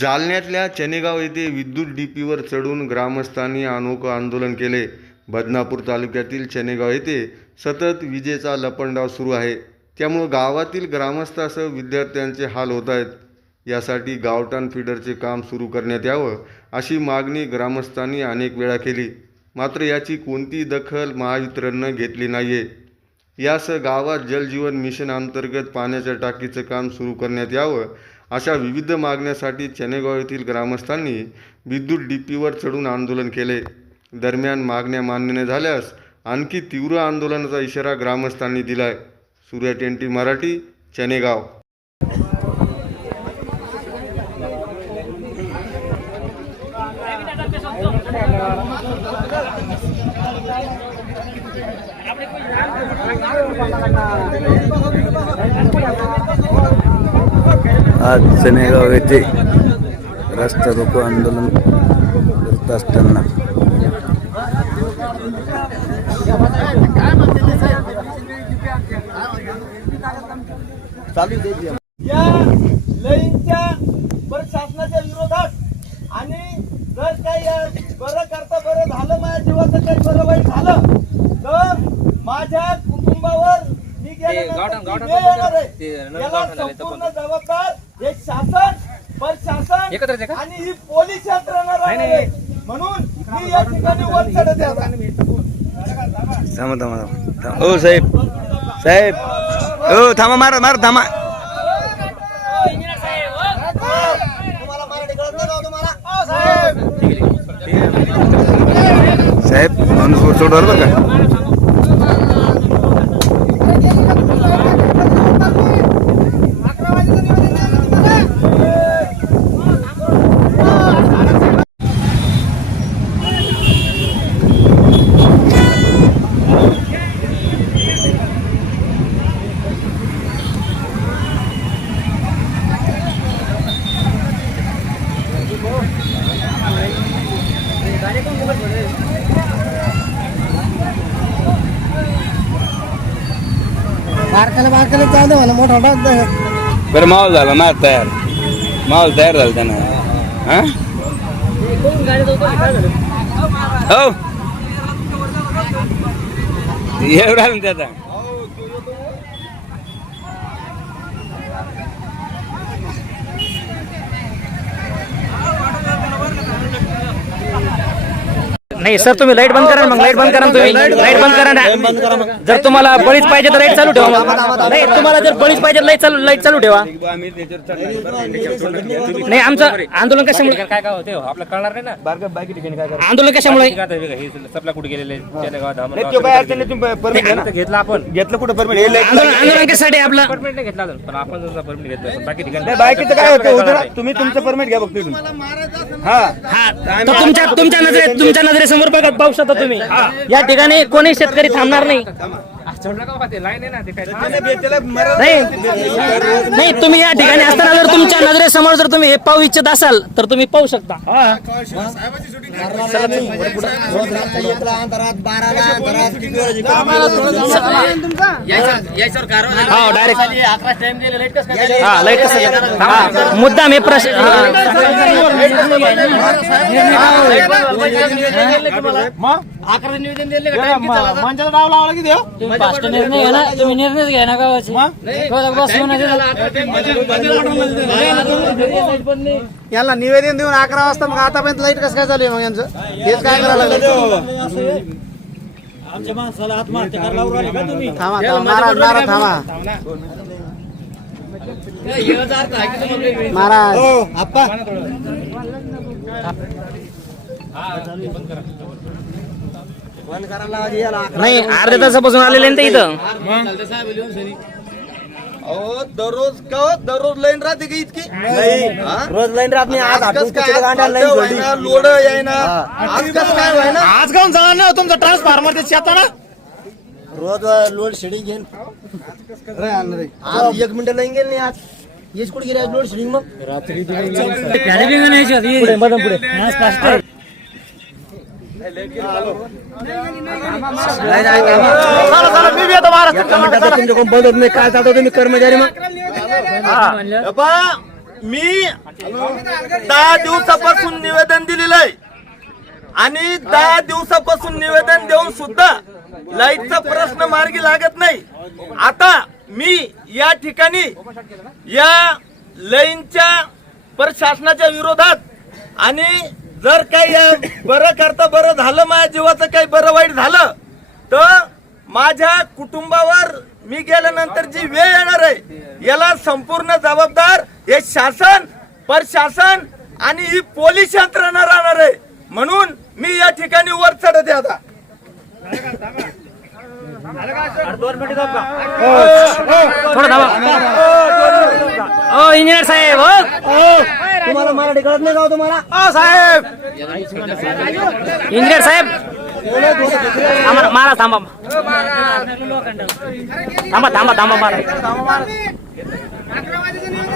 जालन्यातल्या चनेगाव येथे विद्युत डीपीवर चढून ग्रामस्थांनी अनोखं आंदोलन केले। बदनापूर तालुक्यातील चनेगाव येथे सतत विजेचा लपंडाव सुरू आहे, त्यामुळे गावातील ग्रामस्थांसह विद्यार्थ्यांचे हाल होत आहेत। यासाठी गावठाण फीडरचे काम सुरू करण्यात यावं अशी मागणी ग्रामस्थांनी अनेक वेळा केली, मात्र याची कोणतीही दखल महावितरणने घेतली नाहीये। यासह गावात जलजीवन मिशन अंतर्गत पाण्याच्या टाकीचं काम सुरू करण्यात यावं अशा विविध मागण्यासाठी चनेगाव येथील ग्रामस्थांनी विद्युत डीपीवर चढून आंदोलन केले। दरम्यान मागण्या मान्य न झाल्यास आणखी तीव्र आंदोलनाचा इशारा ग्रामस्थांनी दिलाय। सूर्या 20 मराठी, चनेगाव। आज चनेगाव येथे रस्ता रोको आंदोलन करत असताना या लईनच्या प्रशासनाच्या विरोधात आणि जर काही बरं करता बरं झालं, माझ्या जीवाचं काही बरं वाईट झालं तर माझ्या कुटुंबावर मी येणार आहे। याला संपूर्ण जबाबदार हे शासन, प्रशासन आणि ही पोलीस यंत्रणा राहणार आहे। म्हणून मी या ठिकाणी वर चढत आहे। थांबा ओ साहेब, साहेब ओ थांबा, मारा थांबा। साहेब सोडवर बरं का। बारकाला चालू मला मोठा बरं माहोल झाला ना तयार, माहोल तयार झाला त्यानं। हा हो एवढा ना त्याचा नाही सर, तुम्ही लाईट बंद करा, मग लाईट बंद करा, तुम्ही लाईट बंद करा ना। जर तुम्हाला बळीच पाहिजे तर लाईट चालू ठेवा, नाही तुम्हाला जर बळीच पाहिजे लाईट चालू ठेवा। नाही आमचं आंदोलन कशामुळे काय काय होते आपलं कळणार नाही ना। बाकी ठिकाणी काय आंदोलन कशामुळे सप्ला कुठे गेलेले घेतला आपण, घेतलं कुठं परमिट? आंदोलन कशासाठी आपलं परमिट नाही घेतला पण आपण परमिट घेतलं, बाकी ठिकाणी बाकीचं काय होतं तुम्ही तुमचं परमिट घ्या बघतो तुम्ही। हा तुमच्या नजरेत समोर बघत पाहू शकता तुम्ही, या ठिकाणी कोणी शेतकरी थांबणार नाही। नाही तुम्ही या ठिकाणी असताना जर तुमच्या नजरेसमोर जर तुम्ही हे पाहू इच्छित असाल तर तुम्ही पाहू शकता। मुद्दा मी निवेदन दिले नाव लावलं की निर्णय घ्या ना, तुम्ही निर्णय घ्या ना गावाची। याला निवेदन देऊन 11 वाजता मग आतापर्यंत लाईट कसं काय चालू आहे? मग यांचं हेच काय करायला लागलं? आमच्या माणसाला आत्महत्या करायला लावली का तुम्ही? थांबा महाराज आप्पा नाही अर्ध्या तासापासून आलेले ना ते इथं। दररोज लाईन राहते का इतकी? रोज लाईन राहत नाही, आज लोड येईना, आज कसं काय व्हायना? आज गाऊन जा ना तुमचा ट्रान्सफॉर्मर ते शेतो ना, रोज लोड शेडिंग घेईन। आज 1 मिनिट लाईन गेली नाही, आज येच कुठे गेली लोड शेडिंग? मग रात्री तुमच्याकडून बदलत नाही काय चालतो तुम्ही कर्मचारी? मग मी 10 दिवसापासून निवेदन दिलेलं आहे आणि 10 दिवसापासून निवेदन देऊन सुद्धा लाईटचा प्रश्न मार्गी लागत नाही. आता मी या ठिकाणी या लाईनच्या प्रशासनाच्या विरोधात आणि जर काही बरं करता बरं झालं, माझ्या जीवाचं काही बरं वाईट झालं तर माझ्या कुटुंबावर मी गेल्यानंतर जी वेळ येणार आहे याला संपूर्ण जबाबदार हे शासन, प्रशासन आणि ही पोलीस यंत्रणा राहणार आहे. म्हणून मी या ठिकाणी वर चढते. आता थोडं थांबा. ओ इंजिनियर साहेब, तुम्हाला मराठी कळत नाही का तुम्हाला? साहेब, इंजिनियर साहेब, मारा थांबा थांबा थांबा थांबा मारा.